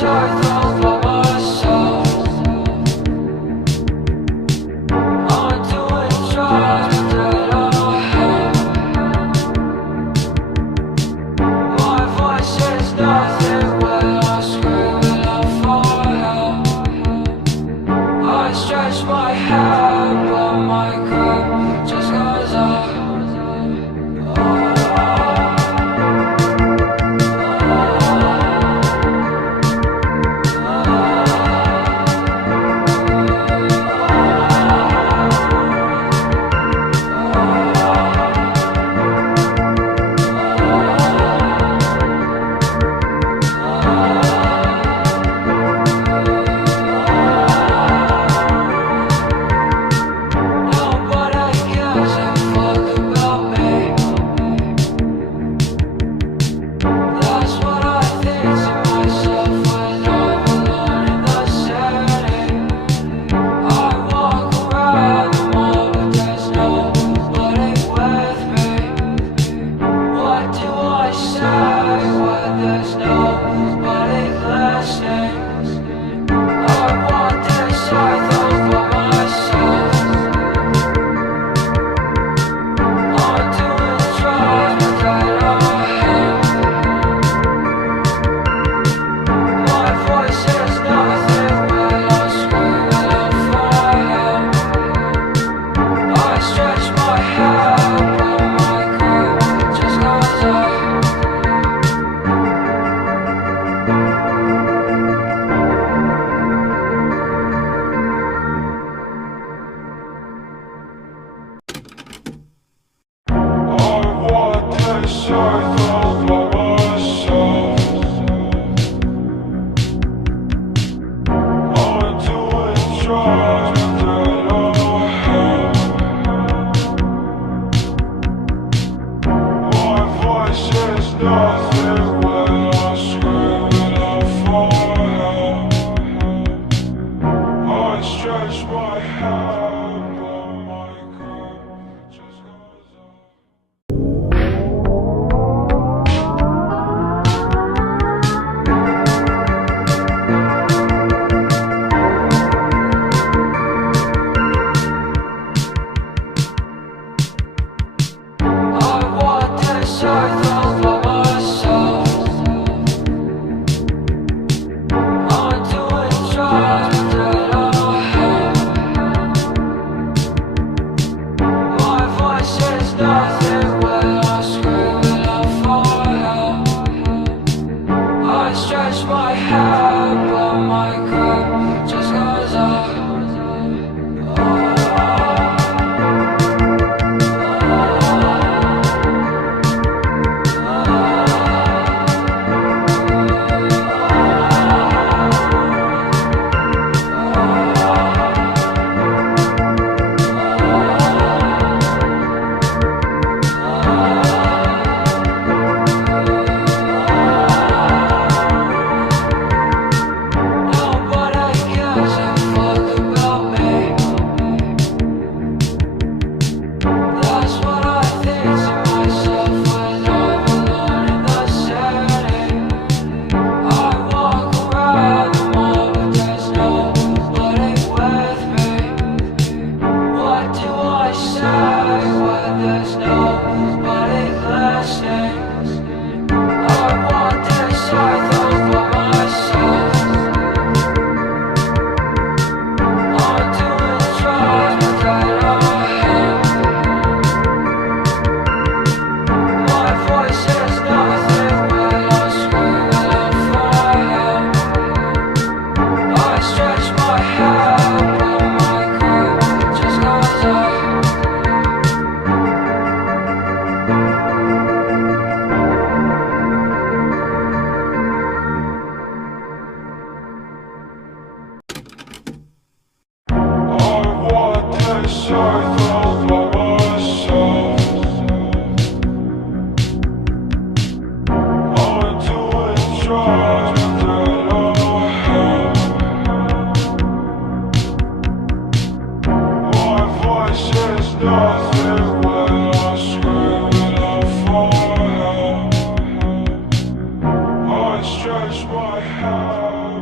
Stretch my hand.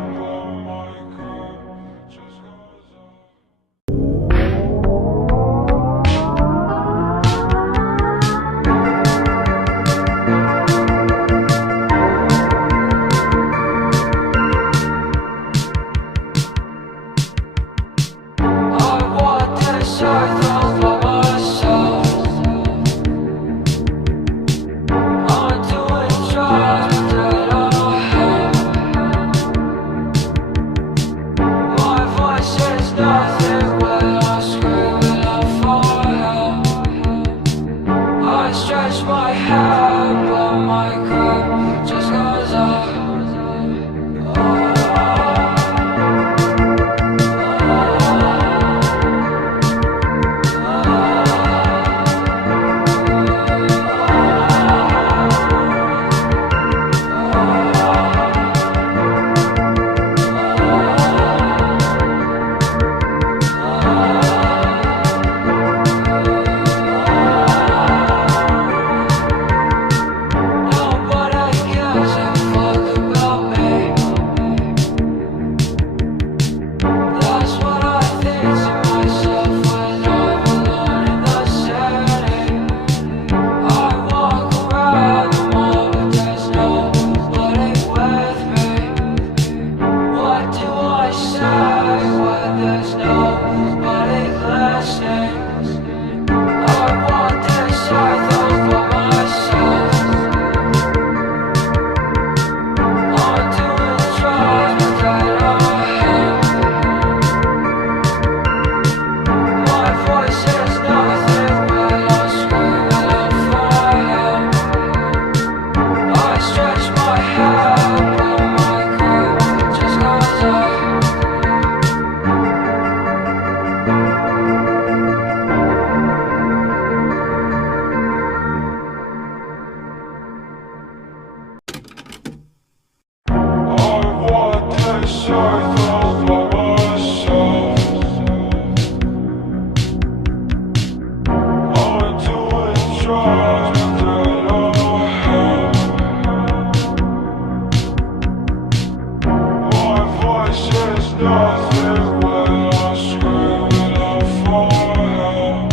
nothing when I scream out for help.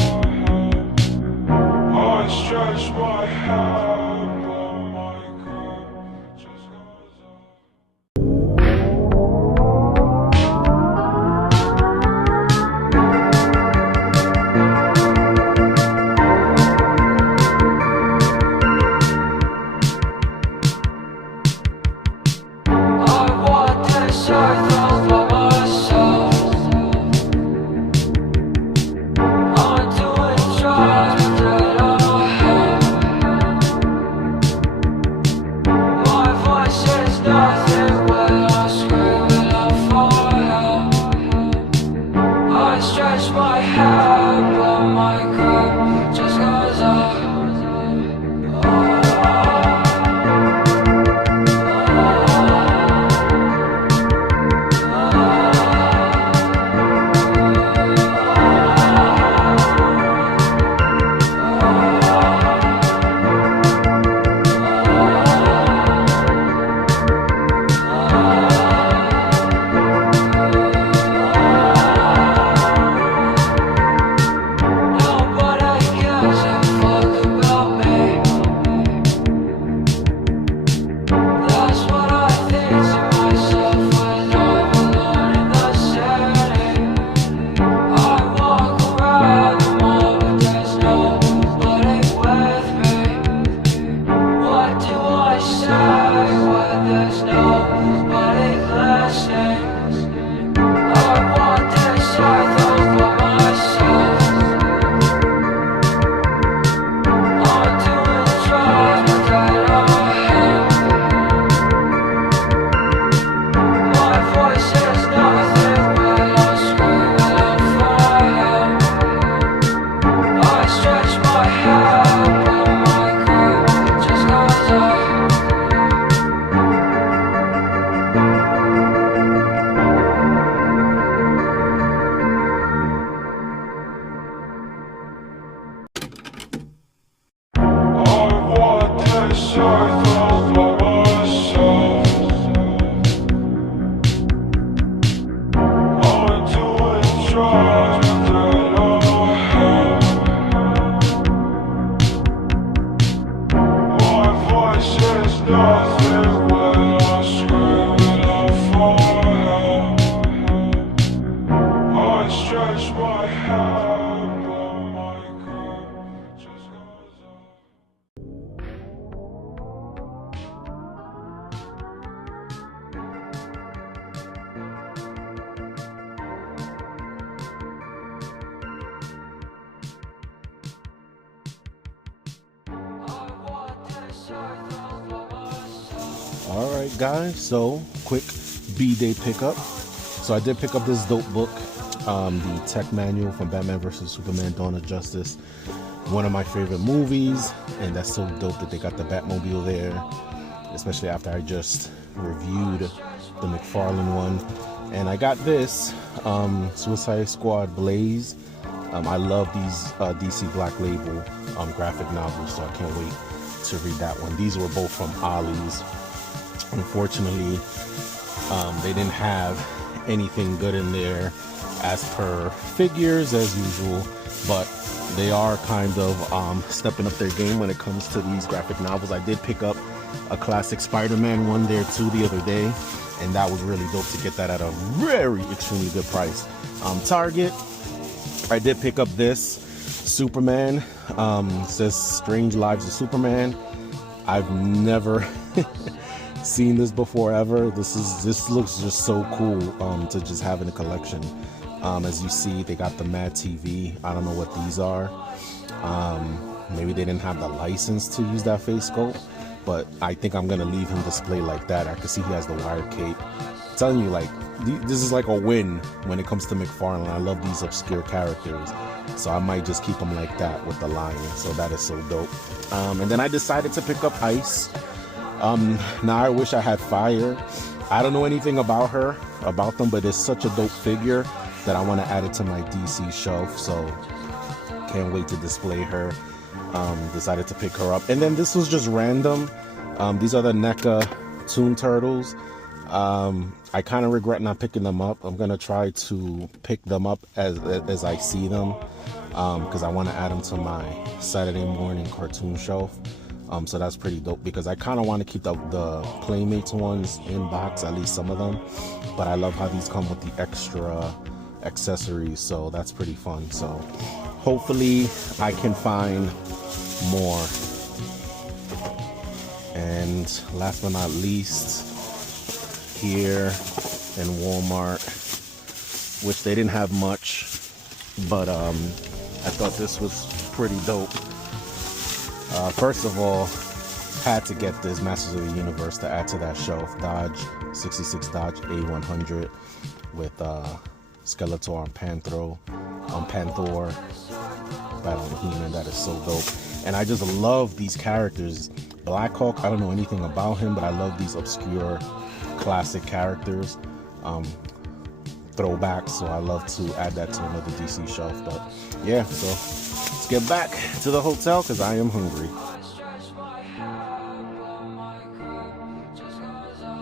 I stretch my hand, but my grip just goes up. I want this earth all by myself. I'm doing drugs that I have. My voice is nothing when I scream out for help. I stretch my hand, but my grip just goes up. Nobody gives a fuck about me. That's what I think to myself when I'm alone in the city. I walk around the mall, but there's nobody with me. What do I say when there's nobody listening? I want this earth all by myself. I'm doing drugs that I have. My voice is nothing when I scream out for help. I stretch my hand, but my grip just goes up. I want this earth all by myself. I'm doing drugs that I have. My voice is nothing when I scream out for help. I stretch my hand, but my grip just goes up. I want this earth all by myself. Alright guys, so quick B-Day pickup. So I did pick up this dope book, the tech manual from Batman vs. Superman Dawn of Justice. One of my favorite movies, and that's so dope that they got the Batmobile there, especially after I just reviewed the McFarlane one. And I got this, Suicide Squad Blaze. I love these DC Black Label graphic novels, so I can't wait to read that one. These were both from Ollie's. Unfortunately, they didn't have anything good in there as per figures as usual, but they are kind of stepping up their game when it comes to these graphic novels. I did pick up a classic Spider-Man one there too the other day, and that was really dope to get that at a very extremely good price. Target, I did pick up this Superman, says Strange Lives of Superman. I've never seen this before ever. This looks just so cool to just have in a collection. As you see, they got the Mad TV. I don't know what these are. Maybe they didn't have the license to use that face sculpt, but I think I'm gonna leave him displayed like that. I can see he has the wire cape. I'm telling you, like, this is like a win when it comes to McFarlane. I love these obscure characters, so I might just keep them like that with the lion. So that is so dope. And then I decided to pick up Ice. Now I wish I had Fire. I don't know anything about them, but it's such a dope figure that I want to add it to my DC shelf. So can't wait to display her. Decided to pick her up. And then this was just random. These are the NECA Toon Turtles. I kind of regret not picking them up. I'm gonna try to pick them up as I see them, because I want to add them to my Saturday morning cartoon shelf. So that's pretty dope because I kind of want to keep the Playmates ones in box, at least some of them. But I love how these come with the extra accessories, so that's pretty fun. So hopefully I can find more. And last but not least, here in Walmart, which they didn't have much, but I thought this was pretty dope. First of all, had to get this Masters of the Universe to add to that shelf. Dodge 66 Dodge A100 with Skeletor and Panther battling He-Man. That is so dope. And I just love these characters. Black Hawk, I don't know anything about him, but I love these obscure classic characters, throwbacks, so I love to add that to another DC shelf. But yeah, so let's get back to the hotel because I am hungry. I stretch my hand on my crib just 'cause I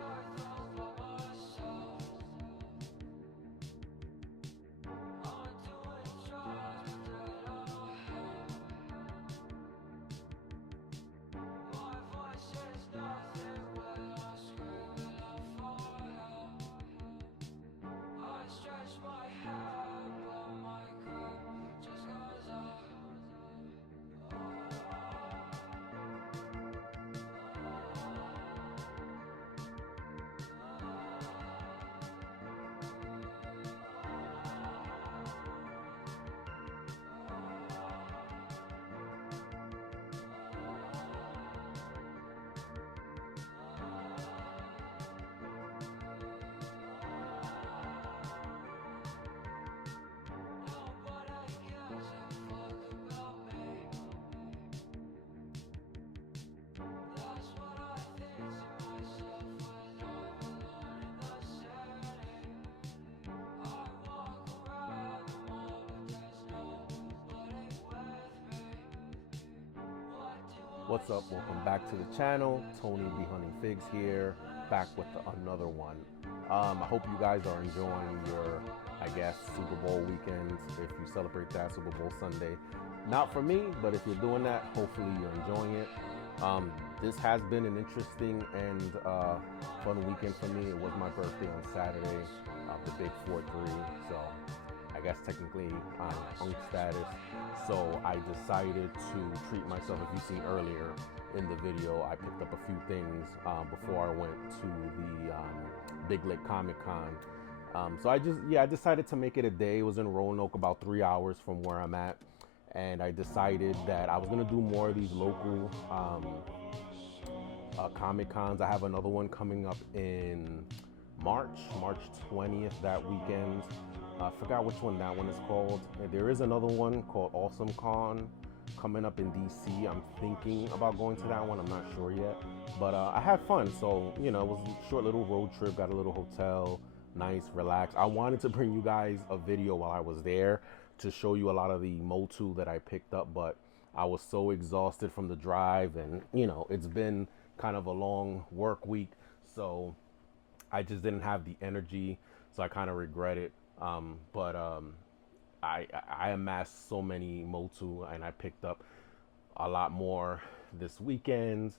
thought by myself. I'm doing drugs, but they don't help. My voice is nothing when I'm screaming out for help. I stretch my hand, but my grip just goes up. Nobody gives a fuck about me. That's what I think to myself when I'm alone in the city. I walk around the mall, but there's nobody with me. What do I What's up? Welcome back to the channel. Tony B Hunting Figs here, back with another one. I hope you guys are enjoying your, I guess, Super Bowl weekends. If you celebrate that, Super Bowl Sunday. Not for me, but if you're doing that, hopefully you're enjoying it. This has been an interesting and fun weekend for me. It was my birthday on Saturday, the big 4-3. So I guess technically I'm unk status. So I decided to treat myself. If you've seen earlier in the video, I picked up a few things before I went to the Big Lick Comic Con. So I decided to make it a day. It was in Roanoke, about 3 hours from where I'm at. And I decided that I was gonna do more of these local Comic Cons. I have another one coming up in March 20th, that weekend. I forgot which one that one is called. There is another one called Awesome Con coming up in DC. I'm thinking about going to that one. I'm not sure yet, but I had fun. So, you know, it was a short little road trip, got a little hotel, nice, relaxed. I wanted to bring you guys a video while I was there to show you a lot of the Motu that I picked up, but I was so exhausted from the drive, and, you know, it's been kind of a long work week. So I just didn't have the energy, so I kind of regret it. I amassed so many Motu, and I picked up a lot more this weekend,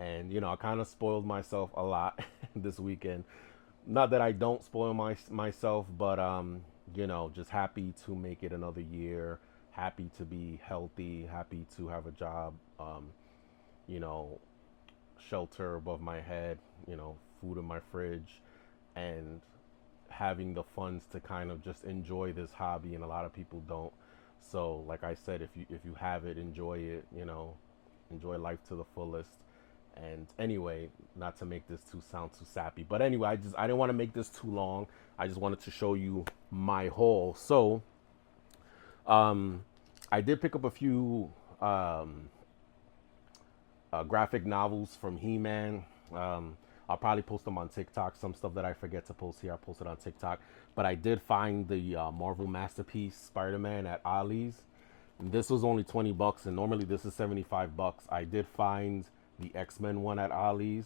and, you know, I kind of spoiled myself a lot this weekend. Not that I don't spoil myself, but you know, just happy to make it another year, happy to be healthy, happy to have a job, you know, shelter above my head, you know, food in my fridge, and having the funds to kind of just enjoy this hobby. And a lot of people don't. So like I said, if you have it, enjoy it, you know, enjoy life to the fullest. And anyway, not to make this sound too sappy, but anyway, I didn't want to make this too long. I just wanted to show you my haul. So I did pick up a few graphic novels from He-Man. I'll probably post them on TikTok. Some stuff that I forget to post here, I posted on TikTok. But I did find the Marvel Masterpiece Spider-Man at Ollie's. And this was only 20 bucks, and normally this is 75 bucks. I did find the X-Men one at Ollie's.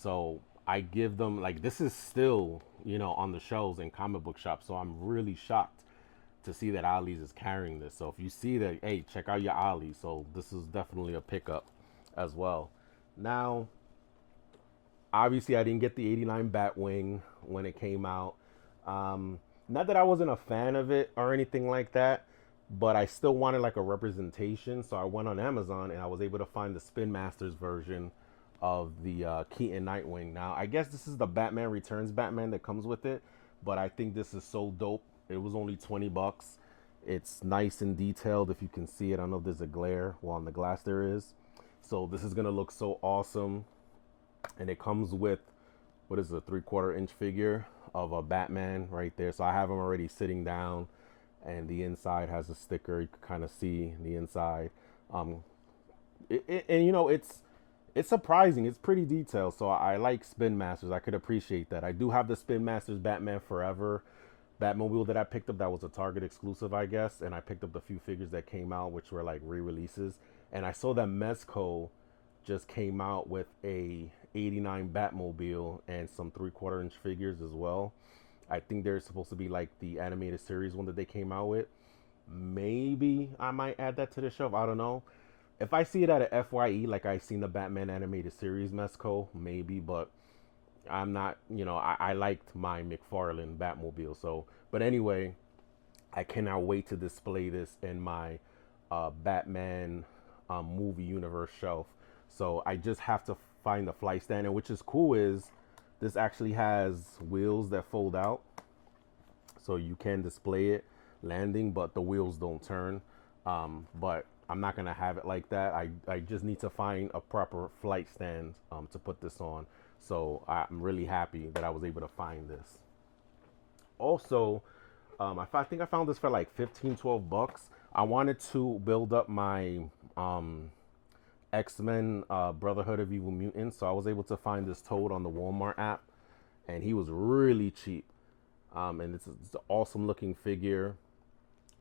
So I give them, like, this is still, you know, on the shelves in comic book shops. So I'm really shocked to see that Ollie's is carrying this. So if you see that, hey, check out your Ollie's. So this is definitely a pickup as well. Now, obviously, I didn't get the 89 Batwing when it came out. Not that I wasn't a fan of it or anything like that, but I still wanted like a representation. So I went on Amazon and I was able to find the Spin Masters version of the Keaton Nightwing. Now, I guess this is the Batman Returns Batman that comes with it, but I think this is so dope. It was only 20 bucks. It's nice and detailed. If you can see it, I don't know if there's a glare. Well, on the glass there is. So this is gonna look so awesome. And it comes with, what is it, a 3/4 inch figure of a Batman right there. So I have him already sitting down, and the inside has a sticker. You can kind of see the inside. And you know, it's surprising. It's pretty detailed. So I like Spin Masters. I could appreciate that. I do have the Spin Masters Batman Forever Batmobile that I picked up. That was a Target exclusive, I guess. And I picked up the few figures that came out, which were like re-releases. And I saw that Mezco just came out with a '89 Batmobile and some 3/4 inch figures as well. I think they're supposed to be like the animated series one that they came out with. Maybe I might add that to the shelf. I don't know. If I see it at a FYE, like I seen the Batman animated series Mesco, maybe, but I'm not, I liked my McFarlane Batmobile. So, but anyway, I cannot wait to display this in my Batman movie universe shelf. So I just have to find the flight stand, and which is cool is this actually has wheels that fold out, so you can display it landing, but the wheels don't turn. But I'm not gonna have it like that. I just need to find a proper flight stand to put this on. So I'm really happy that I was able to find this. Also, I think I found this for like 15, 12 bucks. I wanted to build up my X-Men Brotherhood of Evil Mutants, so I was able to find this Toad on the Walmart app, and he was really cheap. And it's an awesome looking figure.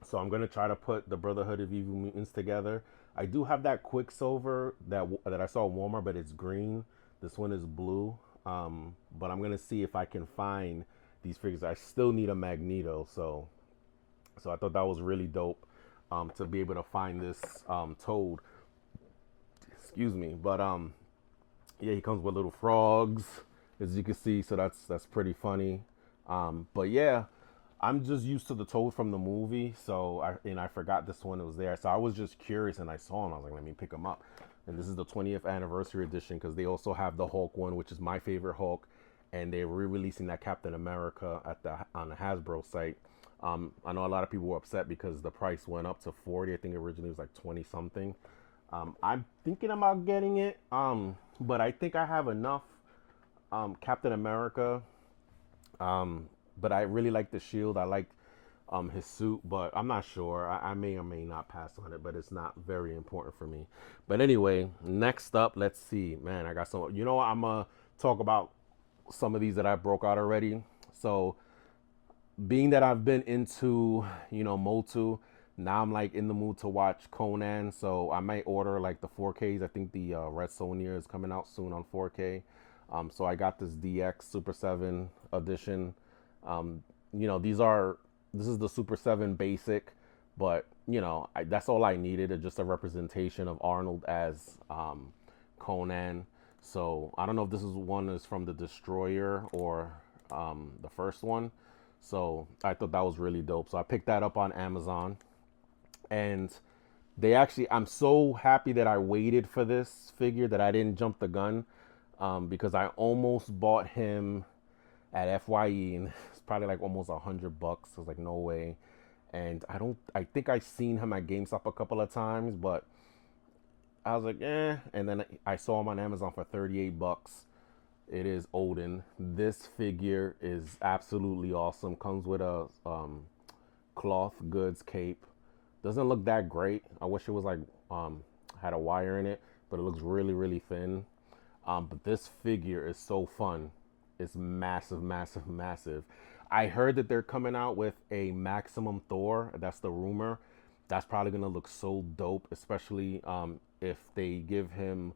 So I'm gonna try to put the Brotherhood of Evil Mutants together. I do have that Quicksilver that I saw at Walmart, but it's green. This one is blue. But I'm gonna see if I can find these figures. I still need a Magneto, so I thought that was really dope to be able to find this Toad. Excuse me, but yeah, he comes with little frogs, as you can see. So that's pretty funny. But yeah, I'm just used to the Toad from the movie, so I forgot this one was there. So I was just curious, and I saw him. I was like, let me pick him up. And this is the 20th anniversary edition because they also have the Hulk one, which is my favorite Hulk, and they're re-releasing that Captain America on the Hasbro site. I know a lot of people were upset because the price went up to 40. I think originally it was like 20 something. I'm thinking about getting it, but I think I have enough Captain America. But I really like the shield. I like his suit, but I'm not sure. I may or may not pass on it, but it's not very important for me. But anyway, next up, let's see. Man, I got some. You know what? I'm gonna talk about some of these that I broke out already. So, being that I've been into, Motu, now I'm like in the mood to watch Conan. So I might order like the 4Ks. I think the Red Sonja is coming out soon on 4K. So I got this DX Super 7 edition. This is the Super 7 basic, but that's all I needed. Just a representation of Arnold as Conan. So I don't know if this is from the Destroyer or the first one. So I thought that was really dope. So I picked that up on Amazon, and I'm so happy that I waited for this figure, that I didn't jump the gun, because I almost bought him at FYE, and it's probably like almost $100. I was like, no way. And I think I seen him at GameStop a couple of times, but I was like, eh. And then I saw him on Amazon for $38. It is Odin. This figure is absolutely awesome. Comes with a cloth goods cape. Doesn't look that great. I wish it was like had a wire in it, but it looks really, really thin. But this figure is so fun. It's massive, massive, massive. I heard that they're coming out with a Maximum Thor. That's the rumor. That's probably gonna look so dope, especially if they give him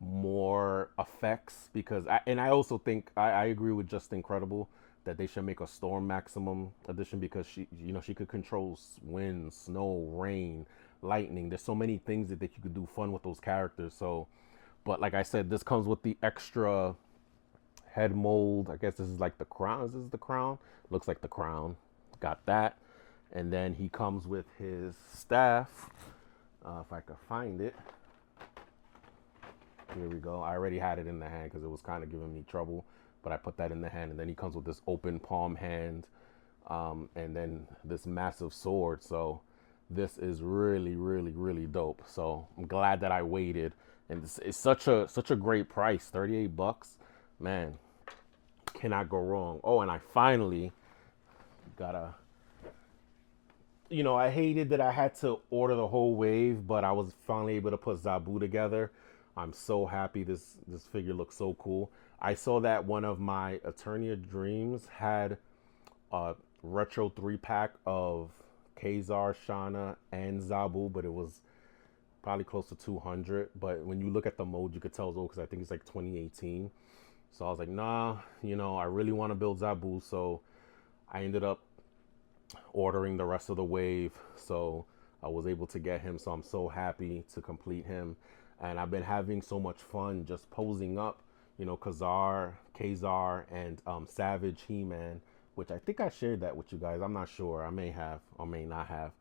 more effects. Because I also think I agree with Just Incredible that they should make a Storm Maximum edition, because she could control wind, snow, rain, lightning. There's so many things that you could do fun with those characters. So, but like I said, this comes with the extra head mold. I guess this is like the crown. Is this the crown? Looks like the crown. Got that. And then he comes with his staff. If I could find it. Here we go. I already had it in the hand because it was kind of giving me trouble, but I put that in the hand. And then he comes with this open palm hand, and then this massive sword. So this is really, really, really dope. So I'm glad that I waited. And it's such a great price. $38. Man, cannot go wrong. Oh, and I finally got I hated that I had to order the whole wave, but I was finally able to put Zabu together. I'm so happy. This figure looks so cool. I saw that one of my Eternia Dreams had a retro 3-pack of Kazar, Shana, and Zabu, but it was probably close to 200. But when you look at the mold, you could tell it's old because I think it's like 2018. So I was like, nah, I really want to build Zabu. So I ended up ordering the rest of the wave. So I was able to get him. So I'm so happy to complete him. And I've been having so much fun just posing up, Kazar, and Savage He-Man, which I think I shared that with you guys. I'm not sure. I may have or may not have.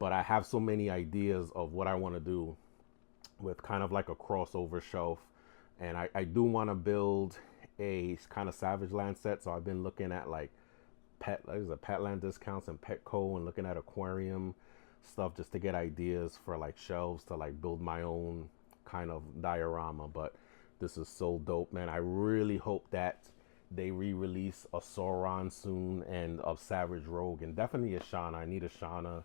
But I have so many ideas of what I want to do with kind of like a crossover shelf. And I do want to build a kind of Savage Land set. So I've been looking at like Petland discounts and Petco and looking at aquarium stuff just to get ideas for like shelves to like build my own kind of diorama. But this is so dope, man. I really hope that they re-release a Sauron soon and a Savage Rogue and definitely a Shauna. I need a Shauna.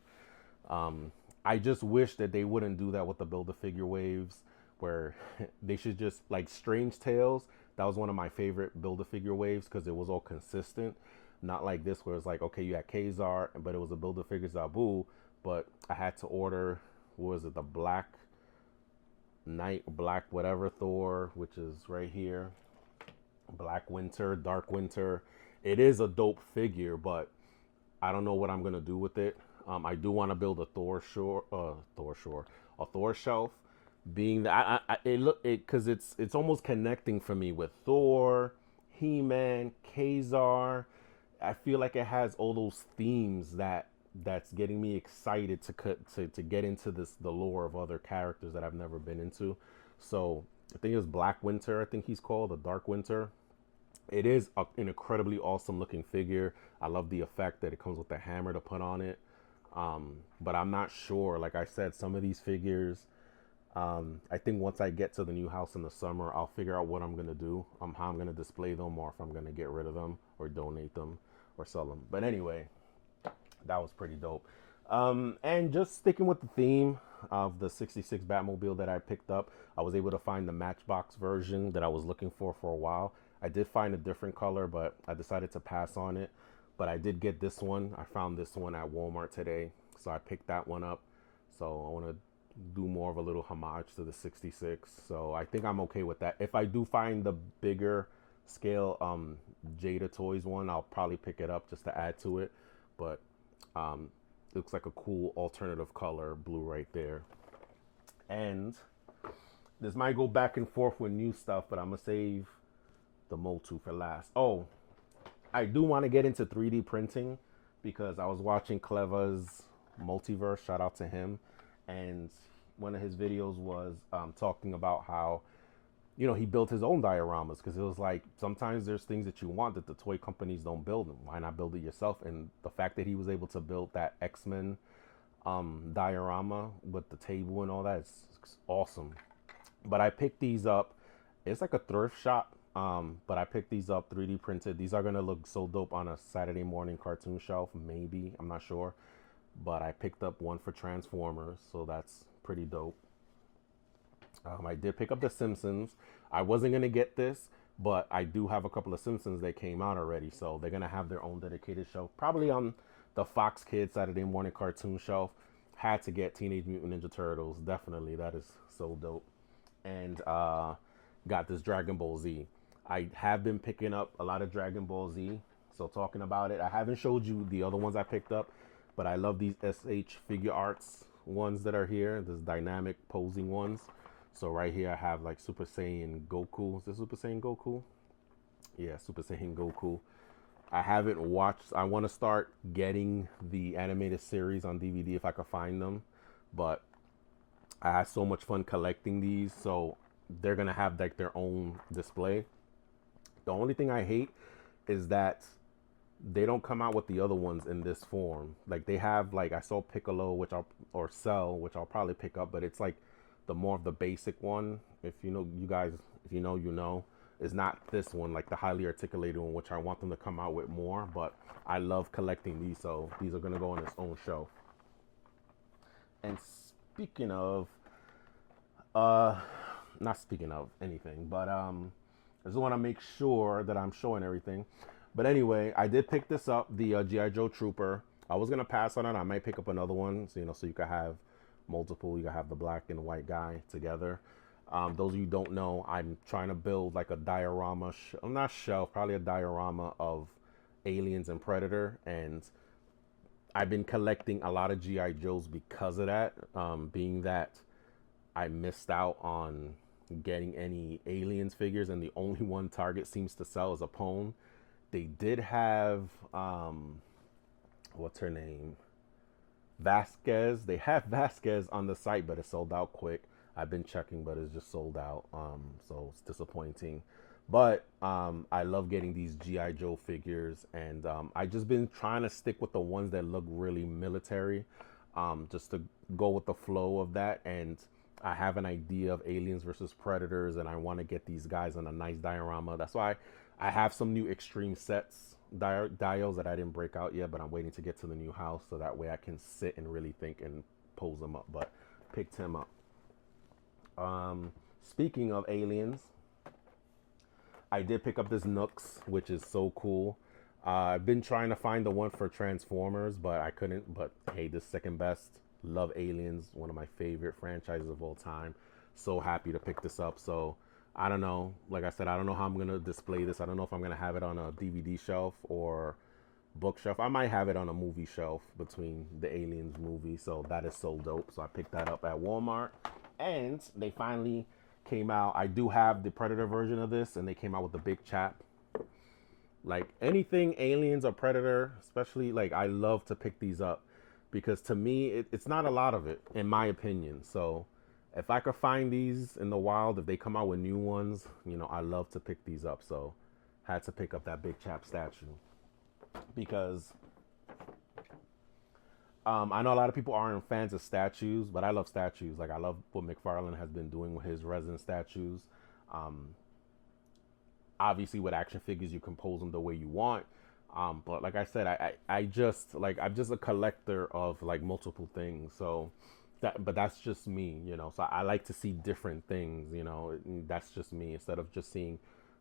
I just wish that they wouldn't do that with the Build-A-Figure waves, where they should just like Strange Tales. That was one of my favorite Build-A-Figure waves because it was all consistent. Not like this where it's like, okay, you had Kazar, but it was a Build-A-Figure Zabu, but I had to order, what was it, the Black Knight, Black whatever Thor, which is right here. Black Winter, Dark Winter. It is a dope figure, but I don't know what I'm gonna do with it. I do want to build a a Thor shelf. Being that because it's almost connecting for me with Thor, He-Man, Kazar. I feel like it has all those themes that's getting me excited to get into the lore of other characters that I've never been into. So I think it's Black Winter. I think he's called the Dark Winter. It is an incredibly awesome looking figure. I love the effect that it comes with the hammer to put on it. But I'm not sure. Like I said, some of these figures, I think once I get to the new house in the summer, I'll figure out what I'm going to do, how I'm going to display them, or if I'm going to get rid of them or donate them or sell them. But anyway, that was pretty dope. And just sticking with the theme of the 66 Batmobile that I picked up, I was able to find the Matchbox version that I was looking for a while. I did find a different color, but I decided to pass on it. But I did get this one. I found this one at Walmart today, so I picked that one up. So I want to do more of a little homage to the 66. So I think I'm okay with that. If I do find the bigger scale Jada Toys one, I'll probably pick it up just to add to it. But it looks like a cool alternative color blue right there. And this might go back and forth with new stuff, but I'm gonna save the Motu for last. Oh, I do want to get into 3D printing because I was watching Cleva's Multiverse, shout out to him, and one of his videos was talking about how he built his own dioramas because it was like sometimes there's things that you want that the toy companies don't build them. Why not build it yourself? And the fact that he was able to build that X-Men diorama with the table and all that is awesome. But I picked these up. It's like a thrift shop. But I picked these up 3D printed. These are gonna look so dope on a Saturday morning cartoon shelf, maybe, I'm not sure. But I picked up one for Transformers, so that's pretty dope. I did pick up the Simpsons. I wasn't gonna get this, but I do have a couple of Simpsons that came out already, so they're gonna have their own dedicated shelf, probably on the Fox Kids Saturday morning cartoon shelf. Had to get Teenage Mutant Ninja Turtles, definitely. That is so dope. And got this Dragon Ball Z. I have been picking up a lot of Dragon Ball Z, so talking about it, I haven't showed you the other ones I picked up, but I love these SH Figure Arts ones that are here, this dynamic posing ones. So right here I have like Super Saiyan Goku. Is this Super Saiyan Goku? Yeah, Super Saiyan Goku. I haven't watched, I want to start getting the animated series on DVD if I could find them, but I had so much fun collecting these, so they're gonna have like their own display. The only thing I hate is that they don't come out with the other ones in this form. Like they have, like I saw Piccolo, or Cell, which I'll probably pick up, but it's like the more of the basic one. If you know, you guys, if you know, is not this one, like the highly articulated one, which I want them to come out with more. But I love collecting these, so these are gonna go on its own shelf. And speaking of, not speaking of anything, but I just want to make sure that I'm showing everything. But anyway, I did pick this up, the G.I. Joe Trooper. I was going to pass on it. I might pick up another one, so, so you can have multiple. You have the black and white guy together. Those of you who don't know, I'm trying to build like a diorama, not shelf, probably a diorama of Aliens and Predator. And I've been collecting a lot of G.I. Joes because of that, being that I missed out on getting any Aliens figures, and the only one Target seems to sell is a Pone. They did have, what's her name? Vasquez. They have Vasquez on the site, but it sold out quick. I've been checking, but it's just sold out. So it's disappointing. But I love getting these GI Joe figures, and I just been trying to stick with the ones that look really military, just to go with the flow of that. And I have an idea of Aliens versus Predators, and I want to get these guys on a nice diorama. That's why I have some new Extreme sets dials that I didn't break out yet, but I'm waiting to get to the new house so that way I can sit and really think and pose them up. But picked him up. Speaking of aliens, I did pick up this Nooks, which is so cool. I've been trying to find the one for Transformers, but I couldn't. But hey, this second best. Love Aliens, one of my favorite franchises of all time. So happy to pick this up. So I don't know. Like I said, I don't know how I'm going to display this. I don't know if I'm going to have it on a DVD shelf or bookshelf. I might have it on a movie shelf between the Aliens movie. So that is so dope. So I picked that up at Walmart. And they finally came out. I do have the Predator version of this, and they came out with the big chap. Like anything Aliens or Predator, especially, like I love to pick these up because to me, it's not a lot of it, in my opinion. So if I could find these in the wild, if they come out with new ones, you know, I love to pick these up. So had to pick up that big chap statue because I know a lot of people aren't fans of statues, but I love statues. Like I love what McFarlane has been doing with his resin statues. Obviously, with action figures, you compose them the way you want. But like I said, I'm just a collector of like multiple things. So but that's just me, you know. So I like to see different things, you know. That's just me. Instead of just seeing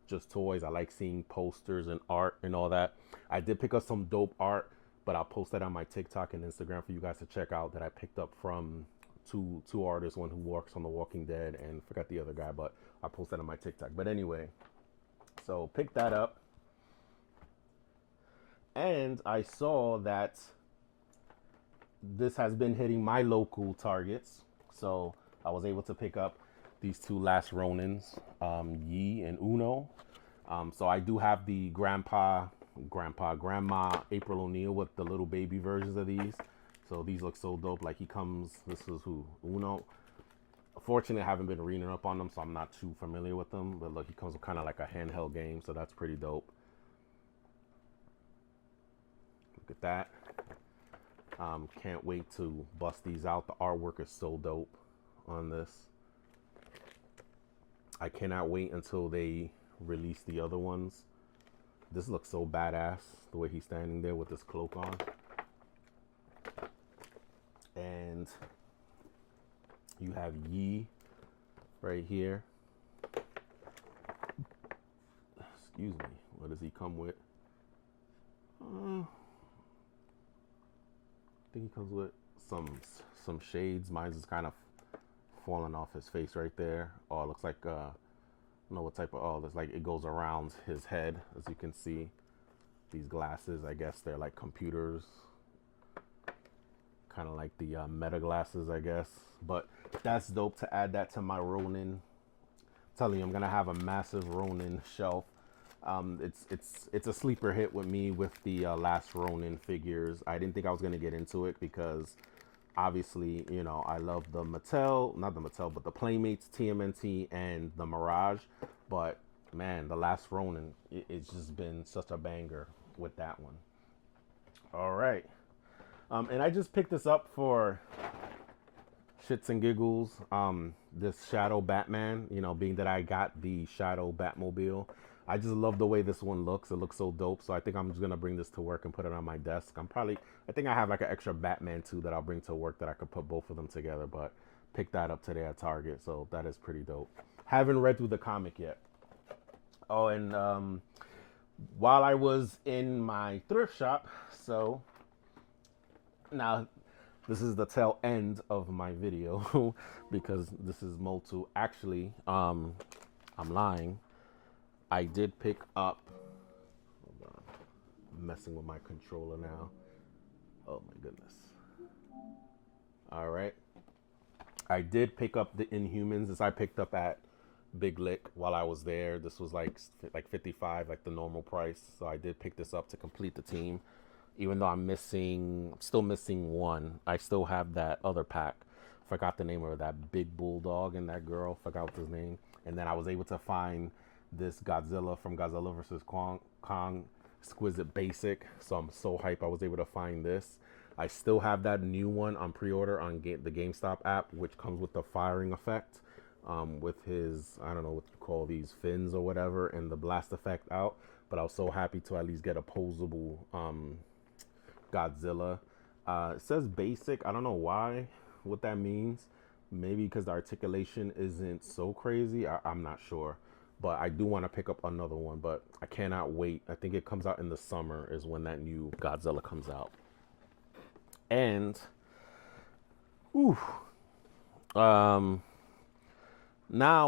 just toys, I like seeing posters and art and all that. I did pick up some dope art, but I'll post that on my TikTok and Instagram for you guys to check out that I picked up from two artists, one who works on The Walking Dead and forgot the other guy, but I'll post that on my TikTok. But anyway, so pick that up. And I saw that this has been hitting my local Targets. So I was able to pick up these two Last Ronins, Yi and Uno. So I do have the grandma April O'Neil with the little baby versions of these. So these look so dope. Like he comes, this is who? Uno. Fortunately, I haven't been reading up on them, so I'm not too familiar with them. But look, he comes with kind of like a handheld game, so that's pretty dope. Look at that. Can't wait to bust these out. The artwork is so dope on this. I cannot wait until they release the other ones. This looks so badass, the way he's standing there with this cloak on. And you have Yi right here. Excuse me. What does he come with? I think he comes with some shades. Mine's is kind of falling off his face right there. Oh, it looks like I don't know what type of, oh, it's like it goes around his head, as you can see. These glasses, I guess they're like computers, kind of like the meta glasses, I guess. But that's dope to add that to my Ronin. I'm telling you, I'm gonna have a massive Ronin shelf. It's a sleeper hit with me with the Last Ronin figures. I didn't think I was gonna get into it because obviously, you know, I love the Mattel, not the Mattel, but the Playmates, TMNT, and the Mirage. But man, the Last Ronin, it's just been such a banger with that one. All right. And I just picked this up for shits and giggles. This Shadow Batman, you know, being that I got the Shadow Batmobile. I just love the way this one looks. It looks so dope. So I think I'm just going to bring this to work and put it on my desk. I think I have like an extra Batman too that I'll bring to work that I could put both of them together. But picked that up today at Target. So that is pretty dope. Haven't read through the comic yet. Oh, and while I was in my thrift shop, so now This is the tail end of my video because this is Motu. Actually, I'm lying. I did pick up. Hold on, I'm messing with my controller now. Oh my goodness. All right. I did pick up the Inhumans. This I picked up at Big Lick while I was there. This was like 55, like the normal price. So I did pick this up to complete the team. Even though I'm still missing one. I still have that other pack. Forgot the name of that big bulldog and that girl. Forgot his name. And then I was able to find this Godzilla from Godzilla vs. Kong Exquisite Basic. So I'm so hyped I was able to find this. I still have that new one on pre-order on the GameStop app, which comes with the firing effect, with his, I don't know what you call these, fins or whatever, and the blast effect out. But I was so happy to at least get a posable Godzilla. It says basic. I don't know why, what that means. Maybe because the articulation isn't so crazy. I'm not sure. But I do want to pick up another one, but I cannot wait. I think it comes out in the summer is when that new Godzilla comes out. And ooh, now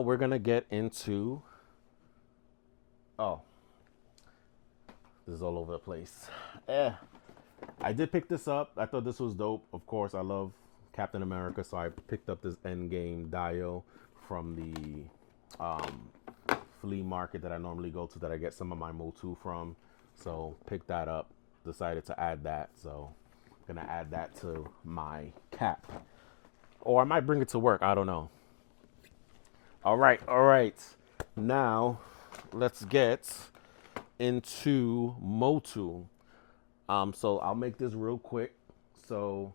we're gonna get into, oh, this is all over the place. I did pick this up. I thought this was dope. Of course, I love Captain America, so I picked up this Endgame Dio from the flea market that I normally go to, that I get some of my Motu from. So picked that up. Decided to add that. So gonna add that to my cap, or I might bring it to work. I don't know. All right. Now let's get into Motu. So I'll make this real quick. So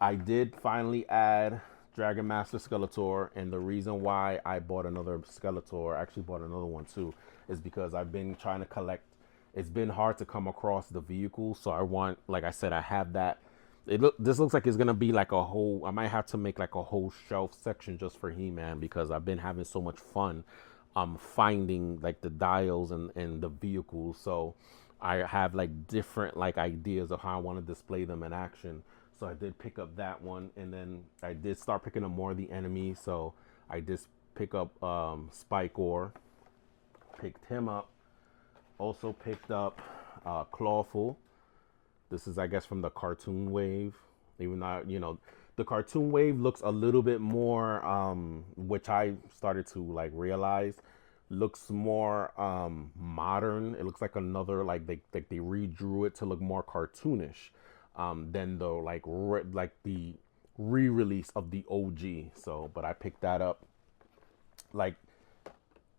I did finally add Dragon Master Skeletor, and the reason why I bought another Skeletor, actually bought another one too, is because I've been trying to collect. It's been hard to come across the vehicle, so I want, like I said, I have that. This looks like it's gonna be like a whole. I might have to make like a whole shelf section just for He-Man, because I've been having so much fun, finding like the dials and the vehicles. So I have like different like ideas of how I want to display them in action. So I did pick up that one, and then I did start picking up more of the enemies. So I did pick up Spikor, picked him up. Also picked up Clawful. This is, I guess, from the Cartoon Wave. Even though, the Cartoon Wave looks a little bit more, which I started to like realize, looks more modern. It looks like another, like they redrew it to look more cartoonish than the like the re-release of the OG. So, but I picked that up. Like,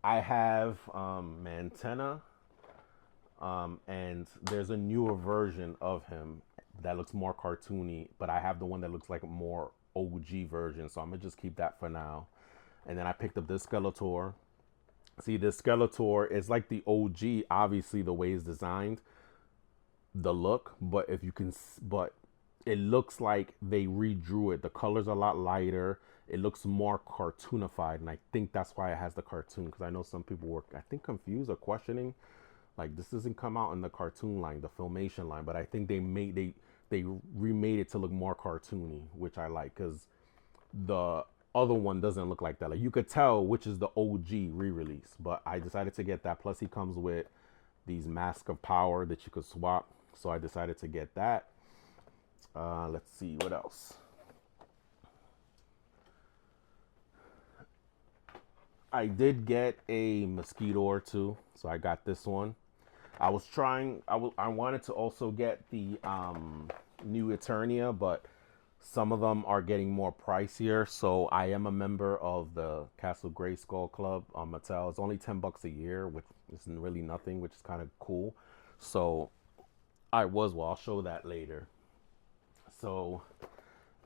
I have Mantenna. And there's a newer version of him that looks more cartoony, but I have the one that looks like a more OG version, so I'm gonna just keep that for now. And then I picked up this Skeletor. See, this Skeletor is like the OG, obviously the way it's designed, the look, but but it looks like they redrew it. The colors are a lot lighter. It looks more cartoonified, and I think that's why it has the cartoon, because I know some people were, I think, confused or questioning. Like, this doesn't come out in the cartoon line, the Filmation line, but I think they remade it to look more cartoony, which I like, because the other one doesn't look like that. Like, you could tell which is the OG re-release, but I decided to get that. Plus, he comes with these Mask of Power that you could swap, so I decided to get that. Let's see what else. I did get a Mosquito or two, so I got this one. I wanted to also get the new Eternia, but some of them are getting more pricier. So I am a member of the Castle Grayskull Club on Mattel. It's only $10 a year, which is really nothing, which is kind of cool. So I'll show that later. So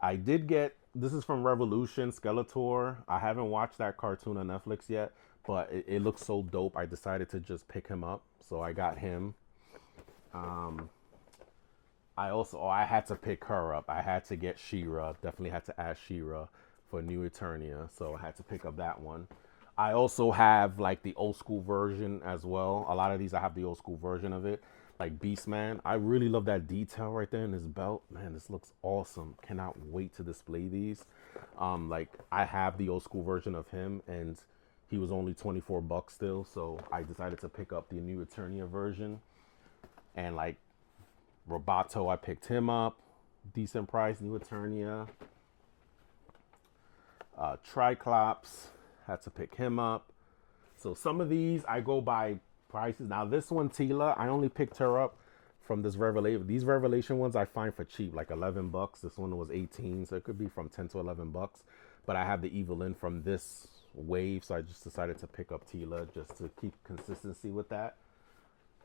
I did get, this is from Revolution, Skeletor. I haven't watched that cartoon on Netflix yet, but it looks so dope. I decided to just pick him up. So I got him. I had to pick her up. I had to get She-Ra. Definitely had to add She-Ra for New Eternia. So I had to pick up that one. I also have like the old school version as well. A lot of these I have the old school version of it. like Beastman. I really love that detail right there in his belt. Man, this looks awesome. Cannot wait to display these. Like I have the old school version of him, and he was only 24 bucks still, so I decided to pick up the new Eternia version. And like Roboto, I picked him up, decent price, new Eternia. Triclops, had to pick him up. So some of these I go by prices. Now this one, Tila, I only picked her up from this Revelation. These Revelation ones I find for cheap, like 11 bucks. This one was 18, so it could be from 10 to 11 bucks. But I have the Evelyn from this wave, so I just decided to pick up Tila just to keep consistency with that.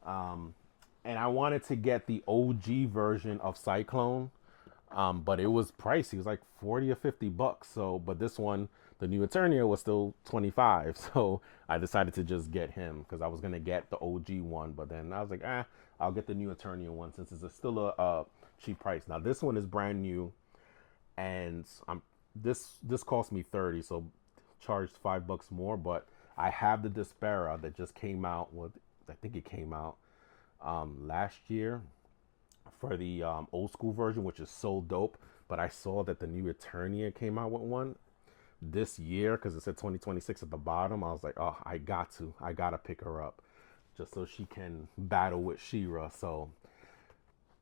And I wanted to get the OG version of Cyclone, but it was pricey. It was like 40 or 50 bucks. So, but this one, the new Eternia, was still 25. So I decided to just get him because I was going to get the OG one. But then I was like, I'll get the new Eternia one since it's still a cheap price. Now, this one is brand new. And this cost me 30, so charged $5 more. But I have the Despera that just came out. Well, I think it came out last year for the old school version, which is so dope. But I saw that the new Eternia came out with one this year because it said 2026 at the bottom. I was like, oh, I gotta pick her up just so she can battle with She-Ra. So,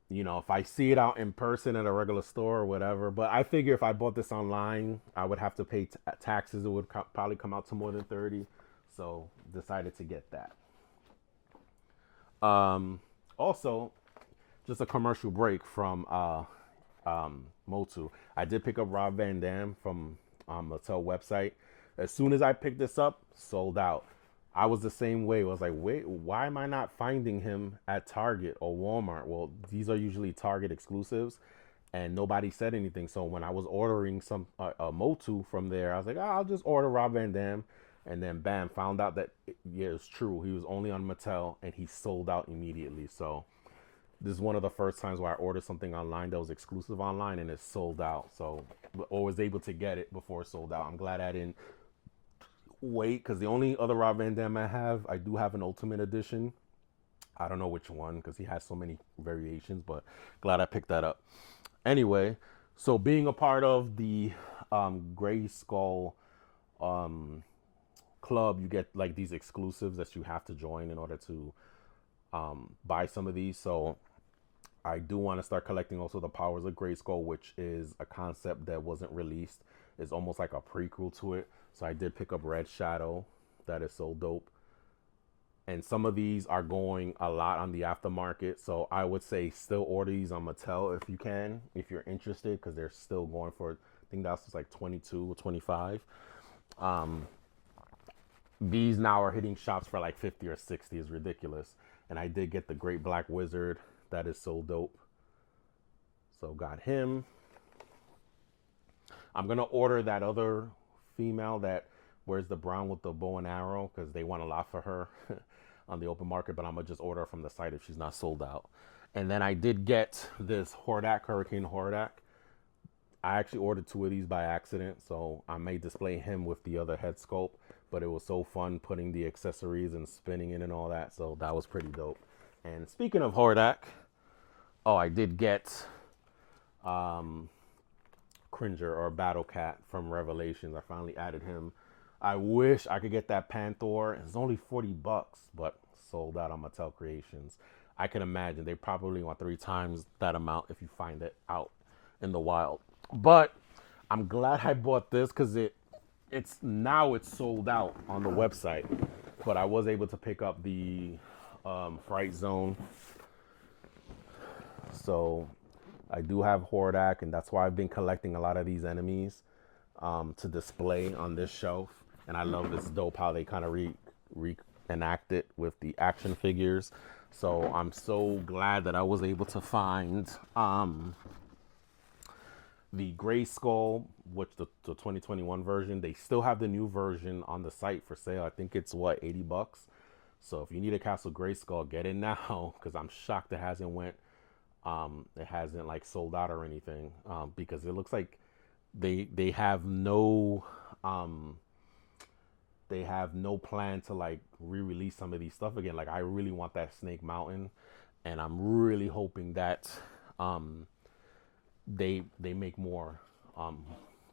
you know, if I see it out in person at a regular store or whatever, but I figure if I bought this online, I would have to pay taxes. It would probably come out to more than 30. So decided to get that. Also, just a commercial break from Motu. I did pick up Rob Van Dam from Mattel website. As soon as I picked this up, sold out. I was the same way. I was like, wait, why am I not finding him at Target or Walmart? Well, these are usually Target exclusives, and nobody said anything. So when I was ordering some Motu from there, I was like, I'll just order Rob Van Dam. And then bam, found out that, yeah, it's true. He was only on Mattel, and he sold out immediately. So this is one of the first times where I ordered something online that was exclusive online, and it sold out. So, or was able to get it before it sold out. I'm glad I didn't wait, because the only other Rob Van Dam I do have an Ultimate Edition. I don't know which one because he has so many variations, but glad I picked that up. Anyway, so being a part of the Gray Skull club, you get like these exclusives that you have to join in order to buy some of these. So I do want to start collecting also the Powers of Grayskull, which is a concept that wasn't released. It's almost like a prequel to it. So I did pick up Red Shadow. That is so dope. And some of these are going a lot on the aftermarket. So I would say still order these on Mattel if you can, if you're interested, because they're still going for, I think that's like 22 or 25. These now are hitting shops for like 50 or 60. Is ridiculous. And I did get the Great Black Wizard. That is so dope. So got him. I'm going to order that other female that wears the brown with the bow and arrow because they want a lot for her on the open market. But I'm going to just order her from the site if she's not sold out. And then I did get this Hordak, Hurricane Hordak. I actually ordered 2 of these by accident, so I may display him with the other head sculpt, but it was so fun putting the accessories and spinning it and all that, so that was pretty dope. And speaking of Hordak, I did get Cringer or Battle Cat from Revelations. I finally added him. I wish I could get that Panther. It's only 40 bucks, but sold out on Mattel Creations. I can imagine they probably want 3 times that amount if you find it out in the wild. But I'm glad I bought this because it's sold out on the website. But I was able to pick up the Fright Zone. So I do have Hordak, and that's why I've been collecting a lot of these enemies to display on this shelf. And I love this dope how they kind of reenact it with the action figures. So I'm so glad that I was able to find the Gray Skull, which the 2021 version. They still have the new version on the site for sale. I think it's what, 80 bucks. So if you need a Castle Gray Skull, get it now, because I'm shocked it hasn't like sold out or anything, because it looks like they have no plan to like re-release some of these stuff again. Like I really want that Snake Mountain, and I'm really hoping that they make more.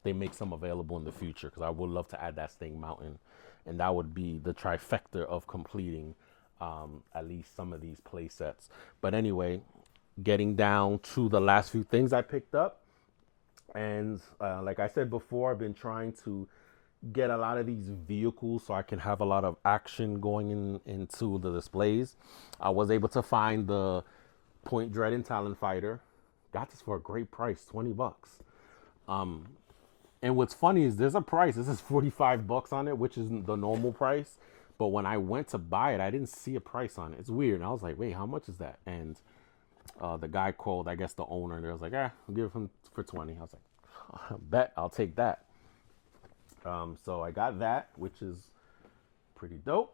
They make some available in the future because I would love to add that Sting Mountain, and that would be the trifecta of completing at least some of these play sets. But anyway, getting down to the last few things I picked up, and like I said before, I've been trying to get a lot of these vehicles so I can have a lot of action going into the displays. I was able to find the Point Dread and Talon Fighter. Got this for a great price, $20. And what's funny is there's a price. This is $45 on it, which is the normal price. But when I went to buy it, I didn't see a price on it. It's weird. And I was like, wait, how much is that? And the guy called, I guess, the owner, and they was like, I'll give him for 20. I was like, bet, I'll take that. So I got that, which is pretty dope.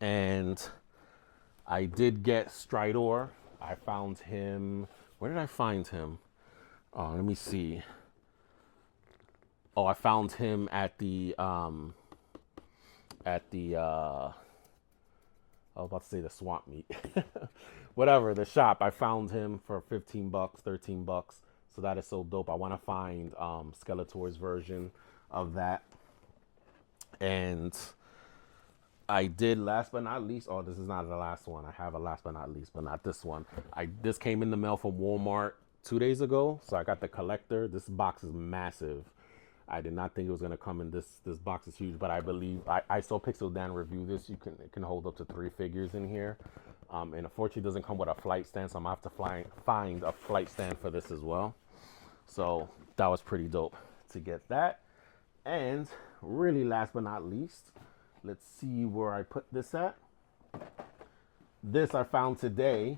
And I did get Stridor. I found him. Where did I find him? Oh, let me see. Oh, I found him at the I was about to say the swamp meet. Whatever, the shop. I found him for $15, $13. So that is so dope. I want to find Skeletor's version of that. And I did, last but not least, oh, this is not the last one. I have a last but not least, but not this one. This came in the mail from Walmart 2 days ago. So I got the collector. This box is massive. I did not think it was going to come in this box is huge, but I believe I saw Pixel Dan review this. It can hold up to 3 figures in here. And unfortunately it doesn't come with a flight stand, so I'm going to have to find a flight stand for this as well. So that was pretty dope to get that. And really last but not least, let's see where I put this at. This I found today.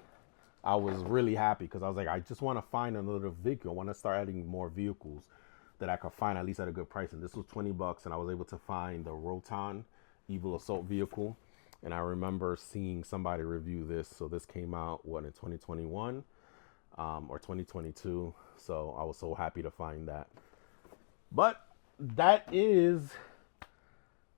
I was really happy because I was like, I just want to find another vehicle. I want to start adding more vehicles that I could find at least at a good price. And this was $20, and I was able to find the Roton Evil Assault vehicle. And I remember seeing somebody review this. So this came out, in 2021 or 2022. So I was so happy to find that. But that is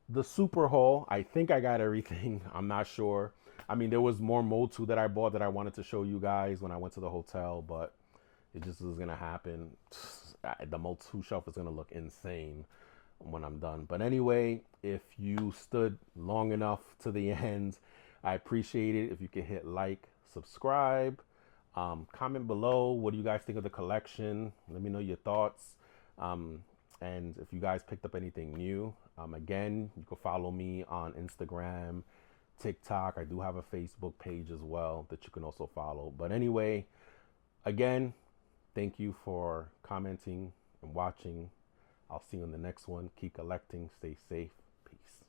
the super haul. I think I got everything. I'm not sure. I mean, there was more Motu that I bought that I wanted to show you guys when I went to the hotel, but it just was going to happen. The Motu shelf is going to look insane when I'm done. But anyway, if you stood long enough to the end, I appreciate it. If you could hit like, subscribe, comment below. What do you guys think of the collection? Let me know your thoughts. And if you guys picked up anything new, again, you can follow me on Instagram, TikTok. I do have a Facebook page as well that you can also follow. But anyway, again, thank you for commenting and watching. I'll see you in the next one. Keep collecting. Stay safe.